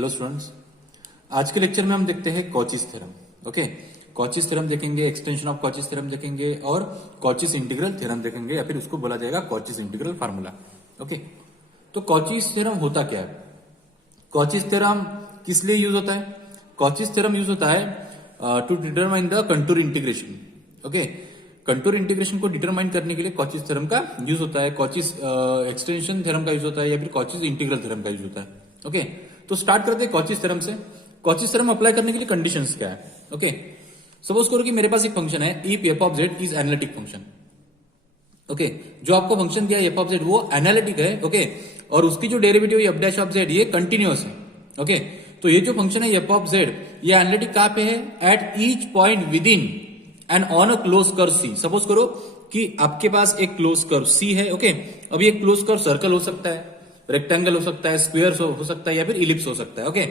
Hello students, आज के lecture में हम देखते हैं Cauchy's theorem. Okay, Cauchy's theorem देखेंगे, एक्सटेंशन ऑफ कॉचीज थ्योरम देखेंगे और कॉचीज इंटीग्रल थ्योरम देखेंगे या फिर उसको बोला जाएगा कॉचीज इंटीग्रल फार्मूला। ओके, तो कॉचीज थ्योरम होता क्या है? कॉचीज थ्योरम किस लिए यूज होता है? कॉचीज थ्योरम यूज होता है to determine the contour integration. Okay, contour integration को डिटरमाइन करने के लिए कॉचीज थ्योरम का यूज होता है, कॉचीज एक्सटेंशन थ्योरम का यूज होता है या फिर कॉचीज इंटीग्रल थ्योरम का यूज होता है। ओके, तो स्टार्ट करते हैं कॉचीज थ्योरम से। कॉचीज थ्योरम अप्लाई करने के लिए कंडीशंस क्या है? ओके, सपोज करो कि मेरे पास एक फंक्शन है if F of Z is analytic function. Okay, जो आपको फंक्शन दिया एफ ऑफ जेड वो एनालिटिक है। ओके, और उसकी जो derivative F dash of Z ये कंटिन्यूअस है। ओके, तो ये जो फंक्शन है एफ ऑफ जेड ये एनालिटिक कहां पे है? At each point within and on a close curve C. Suppose करो कि आपके पास एक क्लोज कर्व सी है। ओके, अब ये क्लोज कर्व सर्कल हो सकता है, रेक्टेंगल हो सकता है, स्क्वायर हो सकता है या फिर इलिप्स हो सकता है। ओके,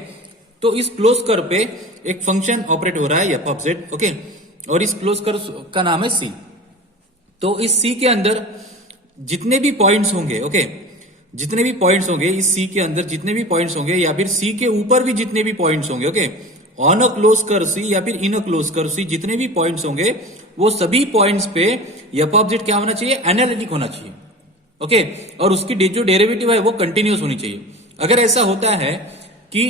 तो इस क्लोज कर्व पे एक फंक्शन ऑपरेट हो रहा है एफ ऑफ जेड। ओके, और इस क्लोज कर्व का नाम है सी। तो इस सी के अंदर जितने भी पॉइंट्स होंगे, ओके, जितने भी पॉइंट्स होंगे इस सी के अंदर जितने भी पॉइंट्स होंगे या फिर सी के ऊपर भी जितने भी पॉइंट्स होंगे, okay, on a close curve C या फिर इन अ क्लोज कर्व सी जितने भी पॉइंट्स होंगे वो सभी पॉइंट्स पे एफ ऑफ जेड क्या होना चाहिए? एनालिटिक होना चाहिए। ओके, और उसकी जो डेरिवेटिव है वो कंटिन्यूअस होनी चाहिए। अगर ऐसा होता है कि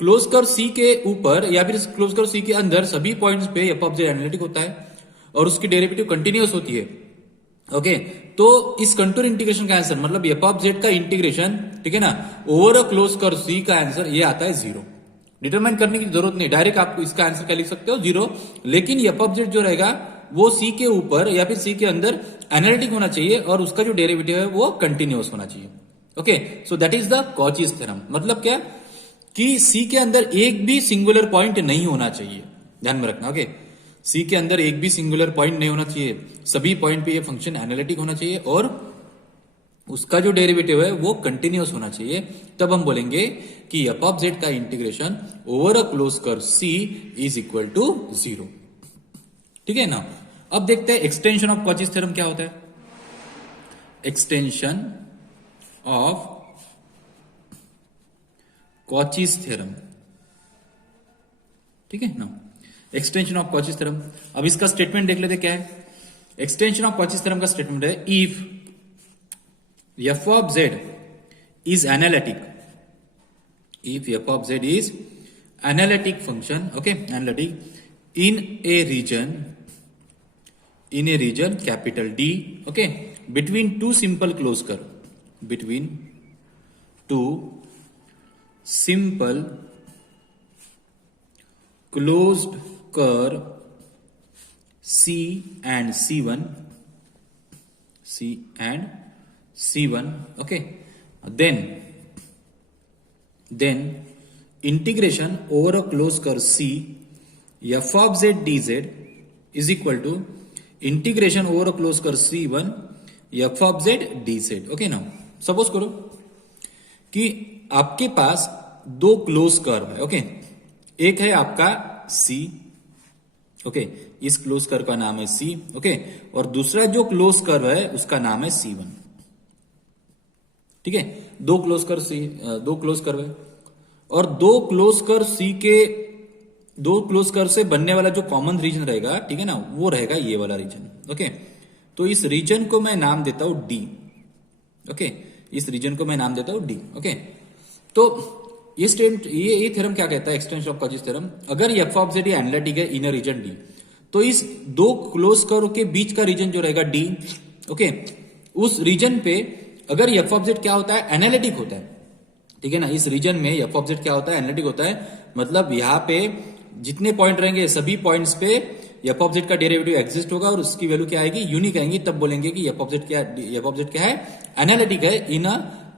क्लोज कर्व सी के ऊपर या फिर क्लोज कर्व सी के अंदर सभी पॉइंट्स पे एफ ऑफ जेड एनालिटिक होता है और उसकी डेरिवेटिव कंटिन्यूअस होती है, ओके, तो इस कंटूर इंटीग्रेशन का आंसर मतलब एफ ऑफ जेड का इंटीग्रेशन, ठीक है ना, ओवर अ क्लोज कर्व सी का आंसर ये आता है जीरो। डिटरमाइन करने की जरूरत नहीं, डायरेक्ट आप इसका आंसर क्या लिख सकते हो? जीरो। लेकिन एफ ऑफ जेड जो रहेगा वो सी के ऊपर या फिर सी के अंदर एनालिटिक होना चाहिए और उसका जो डेरिवेटिव है वो कंटिन्यूअस होना चाहिए। Okay, so that is the Cauchy's theorem. मतलब क्या कि सी के अंदर एक भी सिंगुलर पॉइंट नहीं होना चाहिए, ध्यान में रखना। ओके, सी के अंदर एक भी सिंगुलर पॉइंट नहीं होना चाहिए, सभी पॉइंट पे ये फंक्शन एनालिटिक होना चाहिए और उसका जो डेरिवेटिव है वो कंटिन्यूअस होना चाहिए। तब हम बोलेंगे कि एफ ऑफ जेड का integration over a close curve C is equal to zero. ठीक है ना? अब देखते हैं एक्सटेंशन ऑफ कॉचीज थ्योरम क्या होता है। एक्सटेंशन ऑफ कॉचीज थ्योरम, ठीक है ना, एक्सटेंशन ऑफ कॉचीज थ्योरम। अब इसका स्टेटमेंट देख लेते क्या है। एक्सटेंशन ऑफ कॉचीज थ्योरम का स्टेटमेंट है if F of Z is analytic, if f of z is analytic function, okay, analytic in a region capital D, okay, between two simple closed curve, between two simple closed curve C and C1, okay, then integration over a closed curve C f of z dz is equal to integration over a closed curve C1 f of z dz। Okay ना, suppose करो कि आपके पास दो close curve है। Okay, एक है आपका C, okay, इस क्लोज कर्व का नाम है C, ओके, और दूसरा जो क्लोज कर्व है उसका नाम है C1। ठीक है, दो क्लोज कर्व है और दो क्लोज कर्व से बनने वाला जो कॉमन रीजन रहेगा, ठीक है ना, वो रहेगा ये वाला रीजन। ओके, तो इस रीजन को मैं नाम देता हूं D। ओके, इस रीजन को मैं नाम देता हूं D। ओके, तो ये थ्योरम क्या कहता है? एक्सटेंशन ऑफ कॉचीज थ्योरम, अगर एफ ऑफ जेड एनालिटिक है इन अ रीजन D, तो इस दो क्लोज कर्व के बीच का रीजन जो रहेगा D, ओके, उस रीजन पे अगर एफ ऑफ जेड क्या होता है? एनालिटिक होता है, ठीक है ना, इस रीजन में एफ ऑफ जेड क्या होता है? एनालिटिक होता है। मतलब यहां पे जितने पॉइंट रहेंगे सभी पॉइंट्स पे एफ ऑफ जेड का डेरिवेटिव एग्जिस्ट होगा और उसकी वैल्यू क्या आएगी? यूनिक आएंगी। तब बोलेंगे कि एफ ऑफ जेड क्या है? एनालिटिक है in a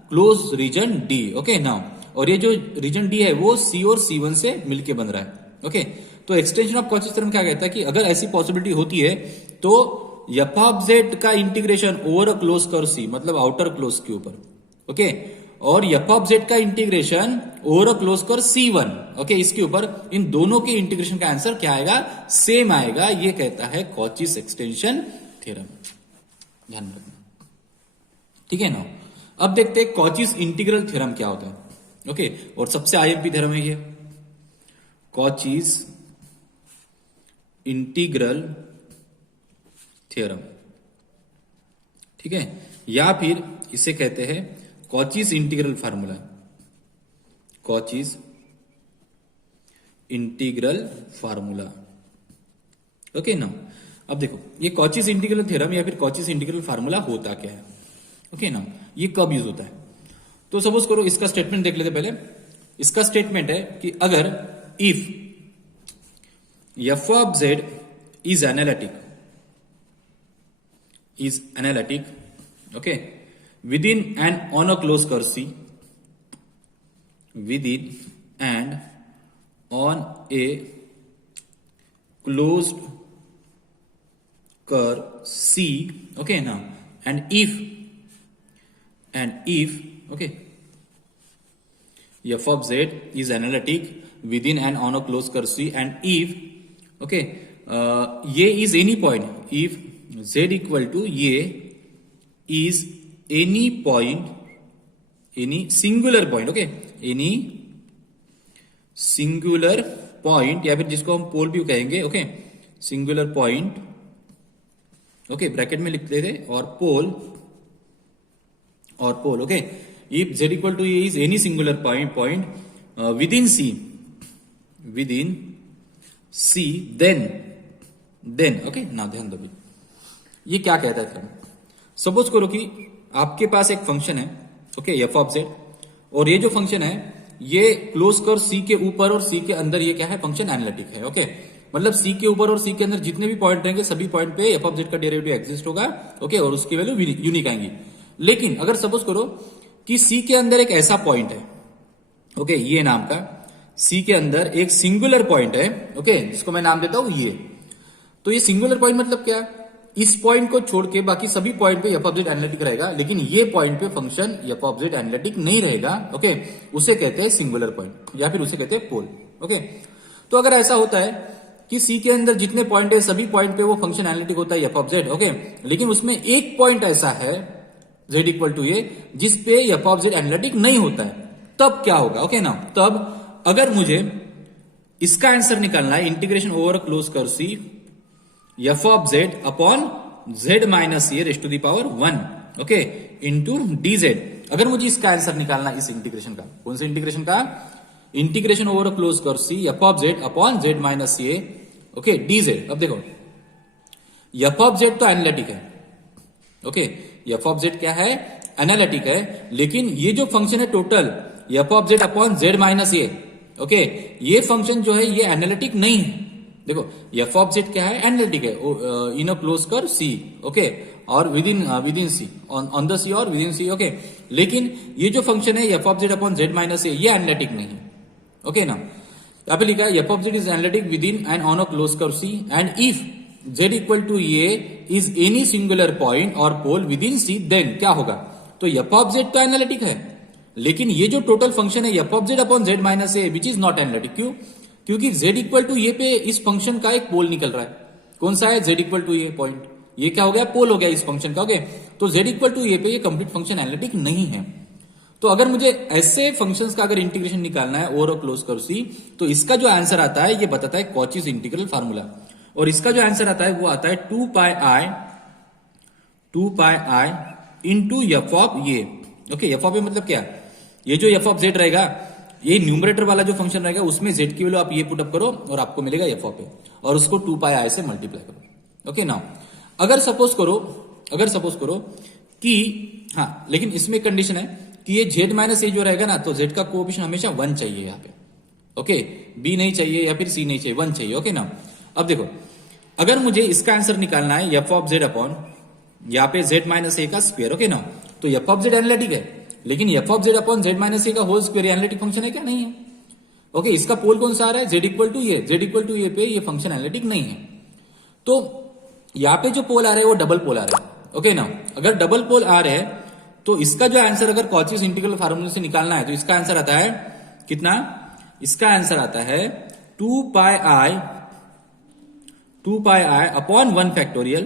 close region D. Okay now, और ये जो रीजन डी है वो सी और C1 से मिलकर बन रहा है। ओके, तो एक्सटेंशन ऑफ कॉचीज थ्योरम क्या कहता है कि अगर ऐसी पॉसिबिलिटी होती है तो एफ ऑफ जेड का integration over a close curve C, मतलब आउटर क्लोज के ऊपर, ओके, और एफ ऑफ जेड का integration over a close curve C1, okay, इसके ऊपर, इन दोनों के इंटीग्रेशन का आंसर क्या आएगा? सेम आएगा। ये कहता है कॉचीज एक्सटेंशन थ्योरम, ध्यान रखना। ठीक है ना? अब देखते हैं कॉचीज इंटीग्रल थ्योरम क्या होता है। ओके, और सबसे आईएमपी थ्योरम है ये कॉचीज इंटीग्रल थ्योरम, ठीक है, या फिर इसे कहते हैं Cauchy's integral formula, Cauchy's integral formula. Okay ना, अब देखो ये कॉचीज इंटीग्रल थ्योरम या फिर कॉचीज इंटीग्रल फार्मूला होता क्या है। ओके ना, ये कब यूज होता है, तो सपोज करो इसका स्टेटमेंट देख लेते पहले। इसका स्टेटमेंट है कि अगर if F of Z is analytic, okay, within and on a closed curve C, within and on a closed curve C, okay now, and if okay, f of z is analytic within and on a closed curve C, and if okay a is any point, if z equal to a is any point, any singular point, okay, any singular point, या फिर जिसको हम pole भी कहेंगे, okay, singular point, okay, bracket में लिख लेते और pole, okay, if z equal to is any singular point within C, then okay ना, ध्यान दो, ये क्या कहता है। सपोज करो कि आपके पास एक फंक्शन है, ओके, एफ ऑफ जेड, और ये जो फंक्शन है ये क्लोज कर सी के ऊपर और सी के अंदर ये क्या है, फंक्शन एनालिटिक है, ओके, मतलब सी के ऊपर और सी के अंदर जितने भी पॉइंट रहेंगे सभी पॉइंट पे एफ ऑफ जेड का डेरिवेटिव एग्जिस्ट होगा, ओके, और उसकी वैल्यू यूनिक आएंगी। लेकिन अगर सपोज करो कि सी के अंदर एक ऐसा पॉइंट है, ओके, ये नाम का सी के अंदर एक सिंगुलर पॉइंट है, ओके, जिसको मैं नाम देता हूं ये, तो ये सिंगुलर पॉइंट मतलब क्या, इस पॉइंट को छोड़ के बाकी सभी पॉइंट पे एफ ऑफ जेड एनालिटिक रहेगा, लेकिन ये पॉइंट पे function F of Z analytic नहीं रहेगा, ओके, उसे कहते हैं सिंगुलर पॉइंट या फिर उसे कहते हैं पोल, ओके। तो अगर ऐसा होता है कि सी के अंदर जितने पॉइंट है सभी पॉइंट पे वो फंक्शन एनालिटिक होता है एफ ऑफ जेड, ओके, लेकिन उसमें एक पॉइंट ऐसा है जेड इक्वल टू ए जिसपे एफ ऑफ जेड एनालिटिक नहीं होता है, तब क्या होगा, ओके ना, तब अगर मुझे इसका आंसर निकालना है integration over closed curve C F of Z upon Z minus A raised to the power 1, okay, into D Z, अगर मुझे इसका आंसर निकालना इस इंटीग्रेशन का, कौन से इंटीग्रेशन का, integration over closed curve C F of Z upon Z minus A, okay, D Z. अब देखो एफ ऑफ जेड तो एनालिटिक है, ओके, एफ ऑफ जेड क्या है, एनालिटिक है, लेकिन ये जो फंक्शन है total F of Z upon Z minus A, okay, ये फंक्शन जो है ये एनालिटिक नहीं है। देखो एफ ऑफ जेड क्या है, एनालिटिक है in a close curve C, okay, और within C, on the C और विदिन सी, ओके, लेकिन ये जो फंक्शन है F of Z upon Z minus a ये एनालिटिक नहीं है, ओके ना। यहाँ पे लिखा है F of Z is analytic within and on a close curve C, and if z equal to a is any singular point और pole within C, then क्या होगा, तो एफ ऑफ जेड तो एनालिटिक है, लेकिन ये जो टोटल फंक्शन है F of Z upon Z minus a which is not analytic, क्यों, क्योंकि z इक्वल टू ये पे इस फंक्शन का एक पोल निकल रहा है, कौन सा है, z इक्वल टू ये पॉइंट, ये क्या हो गया, पोल हो गया इस फंक्शन का, ओके, तो z इक्वल टू ये पे ये कंप्लीट फंक्शन एनालिटिक नहीं है। तो अगर मुझे ऐसे फंक्शंस का अगर इंटीग्रेशन निकालना है ओवर क्लोज कर सी, तो इसका जो आंसर आता है ये बताता है कॉचीज इंटीग्रल फार्मूला, और इसका जो आंसर आता है वो आता है 2 pi I into F of ये, ओके, एफ ऑफ ए मतलब क्या, ये जो एफ ऑफ जेड रहेगा, ये न्यूमरेटर वाला जो फंक्शन रहेगा उसमें z की वैल्यू आप ये पुटअप करो और आपको मिलेगा एफ ऑफ ए, और उसको 2 पाई आई से मल्टीप्लाई करो, ओके ना। अगर सपोज करो कि हाँ, लेकिन इसमें कंडीशन है कि ये z माइनस ए जो रहेगा ना, तो z का कोएफिशिएंट हमेशा 1 चाहिए यहाँ पे, ओके, b नहीं चाहिए या फिर c नहीं चाहिए, 1 चाहिए, ओके ना। अब देखो अगर मुझे इसका आंसर निकालना है एफ ऑफ जेड अपॉन यहाँ पे z माइनस ए का स्क्वायर, ओके ना, तो एफ ऑफ जेड एनालिटिक है, लेकिन f of Z upon Z minus a का होल स्क्वायर एनालिटिक फंक्शन है क्या, नहीं है, ओके, इसका पोल कौन सा आ रहा है, z इक्वल टू ये पे ये फंक्शन एनालिटिक नहीं है। तो यहाँ पे जो पोल आ रहा है वो डबल पोल आ रहा है, ओके ना। अगर डबल पोल आ रहे हैं तो इसका जो आंसर अगर कॉचीज इंटीग्रल फार्मूला से निकालना है तो इसका आंसर आता है कितना, इसका आंसर आता है 2 pi i upon 1 factorial,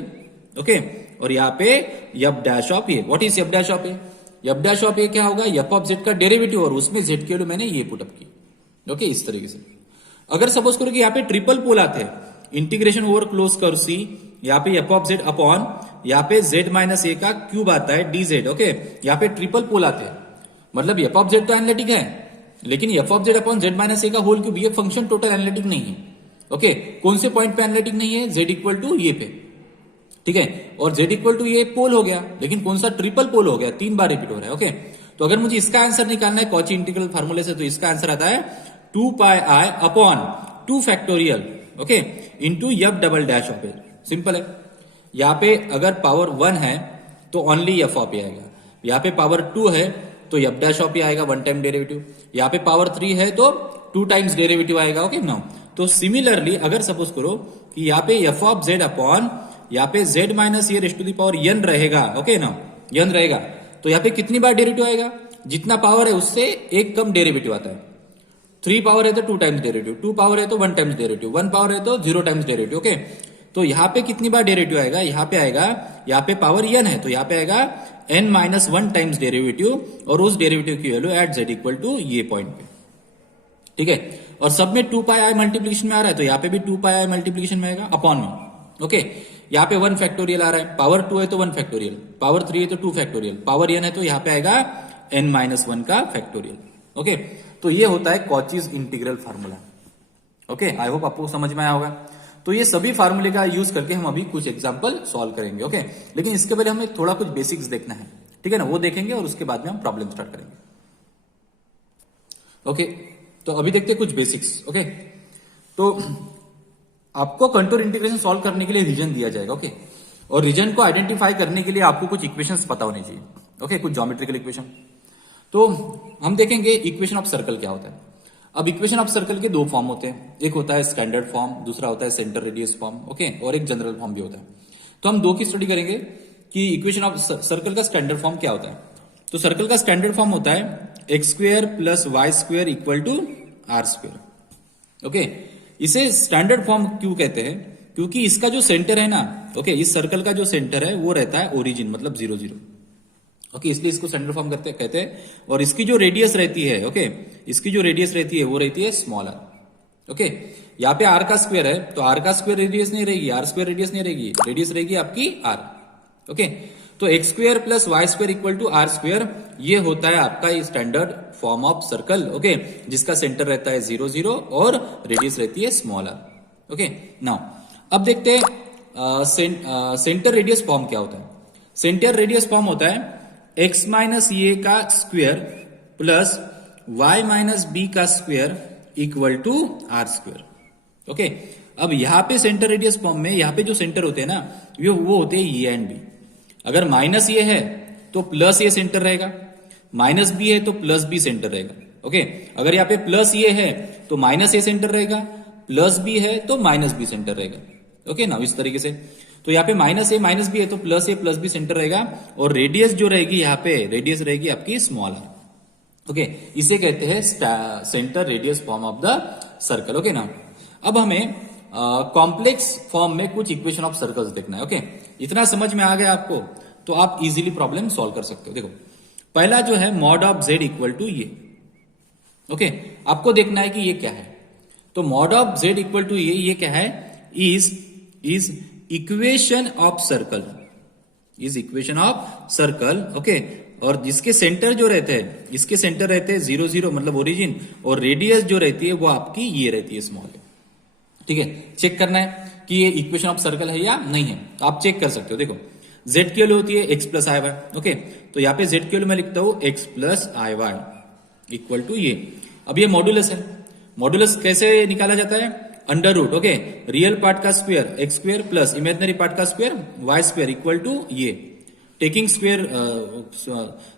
okay, और यहाँ पे f dash of a, what is f dash of a, f dash of a क्या होगा, एफ ऑफ जेड का डेरिवेटिव, और उसमें जेड की वैल्यू मैंने ये पुटअप की। ओके, इस तरीके से। अगर सपोज करो कि यहाँ पे ट्रिपल पोल आते हैं, इंटीग्रेशन ओवर क्लोज कर सी, यहाँ पे एफ ऑफ जेड अपॉन, यहाँ पे जेड माइनस ए का क्यूब आता है डी जेड। ओके, यहाँ पे ट्रिपल पोल आते हैं, मतलब एफ ऑफ जेड तो एनालिटिक है, लेकिन f of Z upon Z minus a का होल क्यूब, ये फंक्शन टोटल एनालिटिक नहीं है। ओके, कौन से पॉइंट पे एनालिटिक नहीं है, जेड इक्वल टू ये पे, ठीक है, और जेड इक्वल टू ये पोल हो गया, लेकिन कौन सा, ट्रिपल पोल हो गया, 3 बार रिपीट हो रहा है। ओके, तो अगर मुझे इसका आंसर निकालना है कॉची इंटीग्रल फार्मूले से, तो इसका आंसर आता है 2 pi i upon 2 factorial, okay, into f double dash of a. Simple है। यहाँ पे अगर पावर 1 है तो ओनली एफ ऑफ ए आएगा, यहाँ पे पावर 2 है तो एफ डैश ऑफ ए आएगा, 1 टाइम डेरिवेटिव, यहाँ पे पावर 3 है तो 2 टाइम्स डेरिवेटिव आएगा। ओके नाउ, तो सिमिलरली अगर सपोज करो कि यहाँ पे एफ ऑफ जेड अपॉन, यहाँ पे Z minus A raise to the power N रहेगा। ओके ना, एन रहेगा, तो यहाँ पे कितनी बार डेरिवेटिव आएगा, जितना पावर है उससे एक कम डेरिवेटिव आता है। 3 पावर है तो 2 टाइम्स डेरिवेटिव, 2 पावर है तो 1 टाइम्स डेरिवेटिव, 1 पावर है तो 0 टाइम्स डेरिवेटिव। ओके, तो यहाँ पे कितनी बार डेरिवेटिव आएगा, यहाँ पे आएगा, यहाँ पे पावर एन है तो यहाँ पे आएगा n माइनस 1 टाइम्स डेरिवेटिव, और उस डेरिवेटिव की value at Z equal to ये पॉइंट पे, ठीक है। और सब में 2 पाई आई मल्टीप्लीकेशन में आ रहा है, तो यहाँ पे भी 2 पाई आई मल्टीप्लीकेशन में आएगा अपॉन में। ओके, यहाँ पे 1 फैक्टोरियल आ रहा है, पावर 2 है तो 1 फैक्टोरियल, पावर 3 है तो 2 फैक्टोरियल, पावर n है तो यहाँ पे आएगा n माइनस 1 का फैक्टोरियल। ओके, तो ये होता है Cauchy's integral formula. Okay, I hope आपको समझ में आया होगा। तो ये सभी फार्मूले का यूज करके हम अभी कुछ एग्जांपल सॉल्व करेंगे। ओके, लेकिन इसके पहले हमें थोड़ा कुछ बेसिक्स देखना है, ठीक है ना, वो देखेंगे और उसके बाद में हम प्रॉब्लम स्टार्ट करेंगे। ओके, तो अभी देखते हैं कुछ बेसिक्स। ओके, तो आपको कंटूर इंटीग्रेशन सॉल्व करने के लिए रीजन दिया जाएगा। ओके, और रीजन को आइडेंटिफाई करने के लिए आपको कुछ इक्वेशंस पता होने चाहिए। ओके, कुछ ज्योमेट्रिकल इक्वेशन। तो हम देखेंगे इक्वेशन ऑफ सर्कल क्या होता है। अब इक्वेशन ऑफ सर्कल के 2 फॉर्म होते हैं, एक होता है स्टैंडर्ड फॉर्म, दूसरा होता है सेंटर रेडियस फॉर्म। ओके, और एक जनरल फॉर्म भी होता है। तो हम 2 की स्टडी करेंगे कि इक्वेशन ऑफ सर्कल का स्टैंडर्ड फॉर्म क्या होता है। तो सर्कल का स्टैंडर्ड फॉर्म होता है X square plus Y square equal to R square. Okay, इसे स्टैंडर्ड फॉर्म क्यों कहते हैं, क्योंकि इसका जो सेंटर है ना, ओके, इस सर्कल का जो सेंटर है वो रहता है ओरिजिन, मतलब 0 0। ओके, इसलिए इसको स्टैंडर्ड फॉर्म कहते हैं। और इसकी जो रेडियस रहती है, ओके, इसकी जो रेडियस रहती है वो रहती है स्मॉल आर। ओके, यहाँ पे आर का स्क्वायर है तो आर का स्क्वायर रेडियस नहीं रहेगी, आर स्क्वायर रेडियस नहीं रहेगी, रेडियस रहेगी आपकी आर। ओके, तो X square plus Y square equal to are square, ये होता है आपका standard form of circle. Okay, जिसका सेंटर रहता है 0 0 और रेडियस रहती है स्मॉल आर। ओके, नाउ अब देखते हैं सेंटर रेडियस फॉर्म क्या होता है। सेंटर रेडियस फॉर्म होता है एक्स माइनस ए का square plus y minus b का square equal to are square. Okay, अब यहां पे सेंटर रेडियस फॉर्म में यहां पे जो सेंटर होते हैं ना, वो होते हैं ए एंड बी। अगर माइनस ए है तो प्लस ए सेंटर रहेगा, माइनस बी है तो प्लस बी सेंटर रहेगा। ओके, अगर यहाँ पे प्लस ए है तो माइनस ए सेंटर रहेगा, प्लस बी है तो माइनस बी सेंटर रहेगा। ओके ना, इस तरीके से। तो यहाँ पे माइनस ए माइनस बी है तो plus a plus B centre रहेगा, और रेडियस जो रहेगी यहाँ पे रेडियस रहेगी आपकी स्मॉल आर। ओके, इसे कहते हैं centre radius form of the circle. Okay ना, अब हमें कॉम्प्लेक्स फॉर्म में कुछ इक्वेशन ऑफ सर्कल्स देखना है। ओके, इतना समझ में आ गया आपको तो आप इजीली प्रॉब्लम सॉल्व कर सकते हो। देखो, पहला जो है mod of Z equal to ये। ओके, आपको देखना है कि ये क्या है। तो mod of Z equal to ये क्या है, is equation of circle, is equation of circle. Okay, और जिसके सेंटर जो रहते हैं, इसके सेंटर रहते हैं 0 0 मतलब ओरिजिन, और रेडियस जो रहती है वो आपकी ये रहती है स्मॉल है। ठीक है, चेक करना है कि ये इक्वेशन ऑफ सर्कल है या नहीं है, तो आप चेक कर सकते हो। देखो, z की वैल्यू होती है x plus i Y. Okay, तो यहाँ पे z की वैल्यू मैं लिखता हूं x plus i Y equal to ये। अब ये मॉड्यूलस है, मॉड्यूलस कैसे निकाला जाता है, under root. Okay, real part का square x square plus imaginary part का square y square equal to ये। Taking square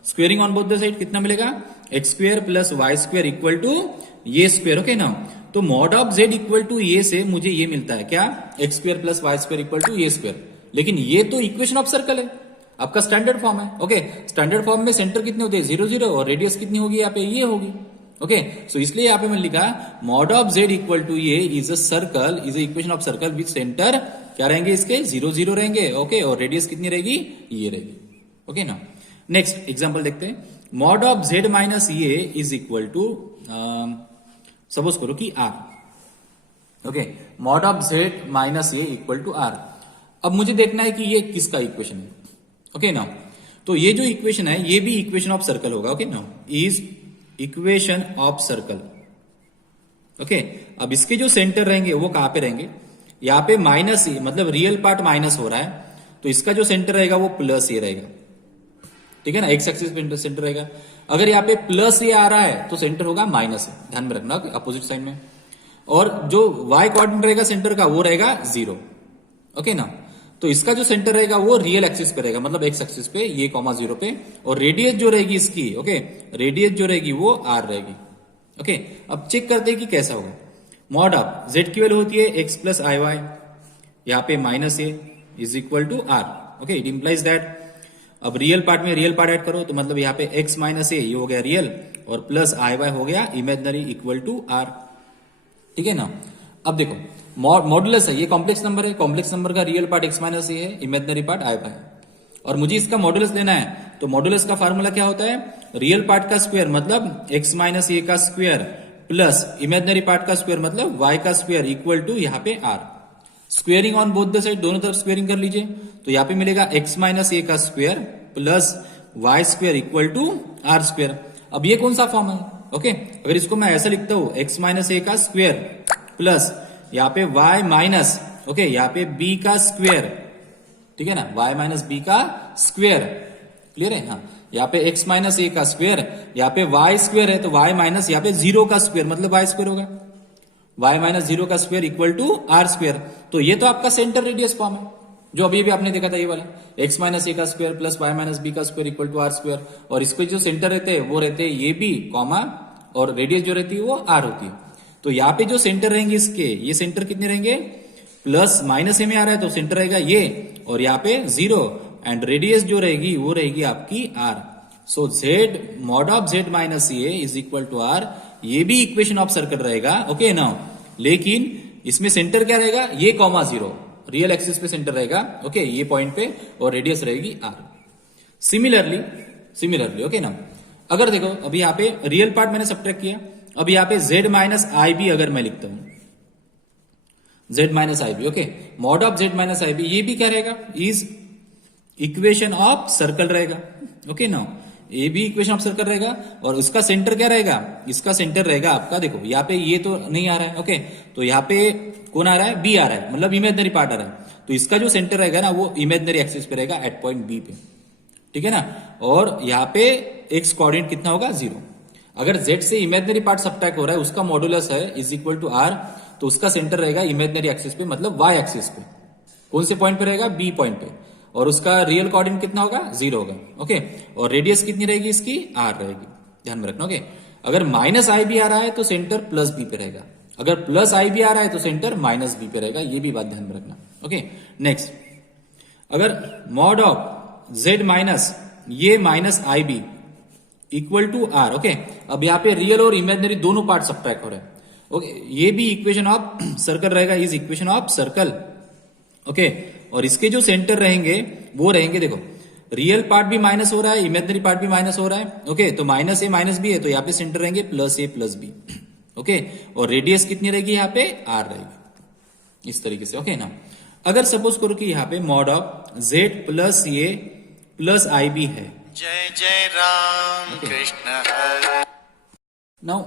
squaring on both the side कितना मिलेगा, x square plus Y square equal to ये स्क्वायर। ओके ना, तो mod of z equal to ये से मुझे ये मिलता है क्या, x square plus Y square equal to ये स्क्वायर। लेकिन ये तो इक्वेशन ऑफ सर्कल है, आपका स्टैंडर्ड फॉर्म है। ओके, स्टैंडर्ड फॉर्म में सेंटर कितने होते हैं 0 0, और रेडियस कितनी होगी यहाँ पे ये होगी। ओके, सो इसलिए यहाँ पे मैंने लिखा mod of Z equal to ये is a circle, is a equation of circle with centre क्या रहेंगे इसके 0 0 रहेंगे। ओके, और रेडियस कितनी रहेगी, ये रहेगी। ओके ना, नेक्स्ट एग्जांपल देखते हैं। Mod of z minus a is equal to, suppose करो कि r, okay, mod of z minus a equal to r। अब मुझे देखना है कि ये किसका इक्वेशन है, ओके ना। तो ये जो इक्वेशन है ये भी इक्वेशन ऑफ सर्कल होगा, ओके ना, is equation of circle, okay. अब इसके जो सेंटर रहेंगे वो कहां पे रहेंगे, यहां पे माइनस ए, मतलब रियल पार्ट माइनस हो रहा है, तो इसका जो सेंटर रहेगा वो प्लस ए रहेगा, ठीक है ना, एक्स एक्सिस पे सेंटर रहेगा। अगर यहाँ पे प्लस ए आ रहा है तो सेंटर होगा माइनस ए, ध्यान में रखना, अपोजिट साइड में। और जो y कोऑर्डिनेट रहेगा सेंटर का वो रहेगा 0, ओके ना। तो इसका जो सेंटर रहेगा वो रियल एक्सिस पे रहेगा, मतलब एक्स एक्सिस पे, ये कॉमा 0 पे, और रेडियस जो रहेगी इसकी, ओके, रेडियस जो रहेगी वो r रहेगी, ओके। अब चेक करते हैं कि कैसा होगा। मॉड ऑफ z की वैल्यू होती है x प्लस आई वाई, यहाँ पे minus a is equal to r, okay, it implies that. अब रियल पार्ट में रियल पार्ट ऐड करो तो मतलब यहाँ पे x माइनस ए ये हो गया रियल, और प्लस आई वाई हो गया इमेजिनरी इक्वल टू r, ठीक है ना। अब देखो मॉडुलस है, ये कॉम्प्लेक्स नंबर है, कॉम्प्लेक्स नंबर का रियल पार्ट x माइनस ए है, इमेजिनरी पार्ट आई वाई है, और मुझे इसका मॉडुलस लेना है। तो मॉडुलस का फार्मूला क्या होता है, रियल पार्ट का स्क्वायर मतलब x माइनस ए का स्क्वायर प्लस इमेजिनरी पार्ट का स्क्वायर मतलब y का स्क्वायर इक्वल टू यहाँ पे r। Squaring on both the side, दोनों तरफ स्क्वेयरिंग कर लीजिए, तो यहाँ पे मिलेगा x माइनस ए का square plus Y square equal to are square. अब ये कौन सा फॉर्म है, ओके। अगर इसको मैं ऐसा लिखता हूं, x माइनस ए का स्क्वायर प्लस यहाँ पे y माइनस, ओके, यहाँ पे b का स्क्वायर, ठीक है ना, y माइनस b का स्क्वायर, क्लियर है, हाँ। यहाँ पे x माइनस ए का स्क्वायर, यहाँ पे y स्क्वायर है, तो y माइनस यहाँ पे 0 का स्क्वायर मतलब y स्क्वायर होगा, y माइनस 0 का square equal to are square. तो ये तो आपका सेंटर रेडियस फॉर्म है, जो अभी भी आपने देखा था, ये वाला x माइनस ए का square plus y minus b का square equal to are square. और इसके जो सेंटर रहते हैं वो रहते हैं ये भी कॉमा, और रेडियस जो रहती है वो r होती है। तो यहाँ पे जो सेंटर रहेंगे इसके, ये सेंटर कितने रहेंगे, प्लस माइनस ए में आ रहा है तो सेंटर रहेगा ये, और यहाँ पे 0, एंड रेडियस जो रहेगी वो रहेगी आपकी r। So z mod of z minus a is equal to r, ये भी इक्वेशन ऑफ सर्कल रहेगा, ओके ना। लेकिन इसमें सेंटर क्या रहेगा, ये कॉमा 0, रियल एक्सिस पे सेंटर रहेगा, ओके, ये पॉइंट पे, और रेडियस रहेगी r। सिमिलरली ओके ना। अगर देखो अभी यहाँ पे रियल पार्ट मैंने सब्ट्रैक्ट किया, अब यहाँ पे z माइनस आई बी अगर मैं लिखता हूं, z minus i b, okay, mod of z minus i b, ये भी क्या रहेगा, इज इक्वेशन ऑफ सर्कल रहेगा, ओके ना। ये भी इक्वेशन ऑफ सर्कल रहेगा, और इसका सेंटर क्या रहेगा, इसका सेंटर रहेगा आपका, देखो यहाँ पे ये तो नहीं आ रहा है, ओके, तो यहाँ पे कौन आ रहा है, बी आ रहा है, मतलब इमेजिनरी पार्ट आ रहा है, तो इसका जो सेंटर रहेगा ना वो इमेजिनरी एक्सिस पे रहेगा एट पॉइंट बी पे, ठीक है ना। और यहाँ पे एक्स कोऑर्डिनेट कितना होगा, 0। अगर z से इमेजिनरी पार्ट सब्ट्रैक्ट हो रहा है, उसका मॉडुलस है इज इक्वल टू r, तो उसका सेंटर रहेगा इमेजिनरी एक्सिस पे, मतलब y एक्सिस पे, कौन से पॉइंट पे रहेगा, b पॉइंट पे, और उसका रियल कोऑर्डिनेट कितना होगा, 0 होगा, ओके। और रेडियस कितनी रहेगी इसकी, r रहेगी, ध्यान में रखना, ओके। अगर माइनस आई भी आ रहा है तो सेंटर प्लस बी पे रहेगा, अगर प्लस आई भी आ रहा है तो सेंटर माइनस बी पे रहेगा, ये भी बात ध्यान में रखना, ओके। नेक्स्ट, अगर मॉड ऑफ z माइनस ये minus i b equal to r, okay. अब यहाँ पे रियल और इमेजिनरी दोनों पार्ट सब्ट्रैक्ट हो रहे हैं, ओके, ये भी इक्वेशन ऑफ सर्कल रहेगा, is equation of circle, okay. और इसके जो सेंटर रहेंगे वो रहेंगे, देखो रियल पार्ट भी माइनस हो रहा है, इमेजिनरी पार्ट भी माइनस हो रहा है, ओके, तो माइनस ए माइनस बी है, तो यहाँ पे सेंटर रहेंगे plus a plus B, okay. और रेडियस कितनी रहेगी, यहाँ पे आर रहेगी, इस तरीके से, ओके ना। अगर सपोज करो कि यहाँ पे mod of z plus a plus i b है, जय जय Ram Krishna. Now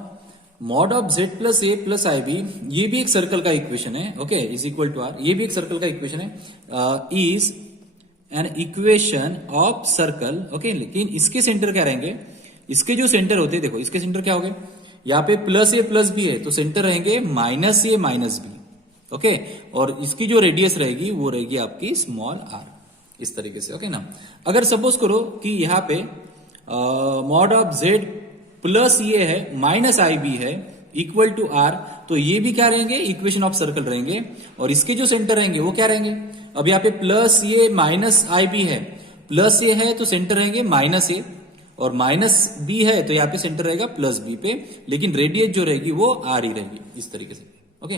mod of z plus a plus i b, ये भी एक सर्कल का इक्वेशन है, okay, is equal to r, ये भी एक सर्कल का इक्वेशन है, is an equation of circle, okay. लेकिन इसके सेंटर क्या रहेंगे, इसके जो सेंटर होते हैं, देखो इसके सेंटर क्या हो गए, यहाँ पे प्लस ए प्लस बी है, तो सेंटर रहेंगे माइनस ए माइनस बी, ओके। और इसकी जो रेडियस रहेगी वो रहेगी आपकी स्मॉल आर, इस तरीके से, ओके ना। अगर सपोज करो कि यहाँ पे मॉड ऑफ जेड प्लस ये है माइनस आई बी है इक्वल टू आर, तो ये भी क्या रहेंगे, इक्वेशन ऑफ सर्कल रहेंगे, और इसके जो सेंटर रहेंगे वो क्या रहेंगे, अब यहाँ पे प्लस ये माइनस आई बी है, प्लस ए है तो सेंटर रहेंगे माइनस ए, और माइनस बी है तो यहाँ पे सेंटर रहेगा प्लस बी पे, लेकिन रेडियस जो रहेगी वो आर ही रहेगी, इस तरीके से, ओके।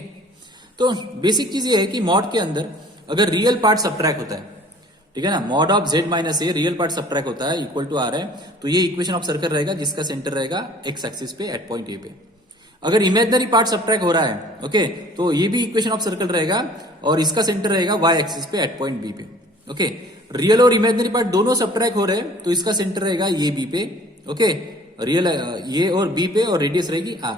तो बेसिक चीज ये है कि मॉड के अंदर अगर रियल पार्ट सब्ट्रैक्ट होता है ठीक है ना। Mod of z minus a real part subtract होता है इक्वल टू आर है, तो ये इक्वेशन ऑफ सर्कल रहेगा जिसका सेंटर रहेगा एक्स एक्सिस पे एट पॉइंट ए पे। अगर इमेजिनरी पार्ट सबट्रैक्ट हो रहा है ओके, तो ये भी इक्वेशन ऑफ सर्कल रहेगा और इसका सेंटर रहेगा वाई एक्सिस पे एट पॉइंट बी पे। ओके, रियल और इमेजिनरी पार्ट दोनों सबट्रैक्ट हो रहे हैं तो इसका सेंटर रहेगा ये बी पे। ओके, रियल ये और बी पे और रेडियस रहेगी आर।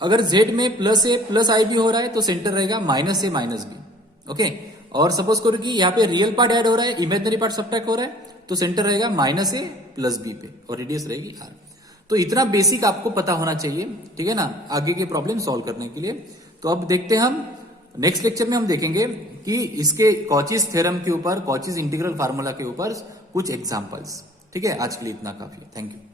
अगर z में प्लस ए प्लस आई भी हो रहा है तो सेंटर रहेगा माइनस ए माइनस बी। ओके, और सपोज करो कि यहाँ पे रियल पार्ट ऐड हो रहा है, इमेजिनरी पार्ट सबट्रैक्ट हो रहा है तो सेंटर रहेगा माइनस ए प्लस बी पे और रेडियस रहेगी आर। तो इतना बेसिक आपको पता होना चाहिए, ठीक है ना, आगे के प्रॉब्लम सॉल्व करने के लिए। तो अब देखते हैं हम नेक्स्ट लेक्चर में हम देखेंगे कि इसके कॉचीज थ्योरम के ऊपर, कॉचीज इंटीग्रल फार्मूला के ऊपर कुछ एग्जांपल्स। ठीक है, आज के लिए इतना काफी है। Thank you.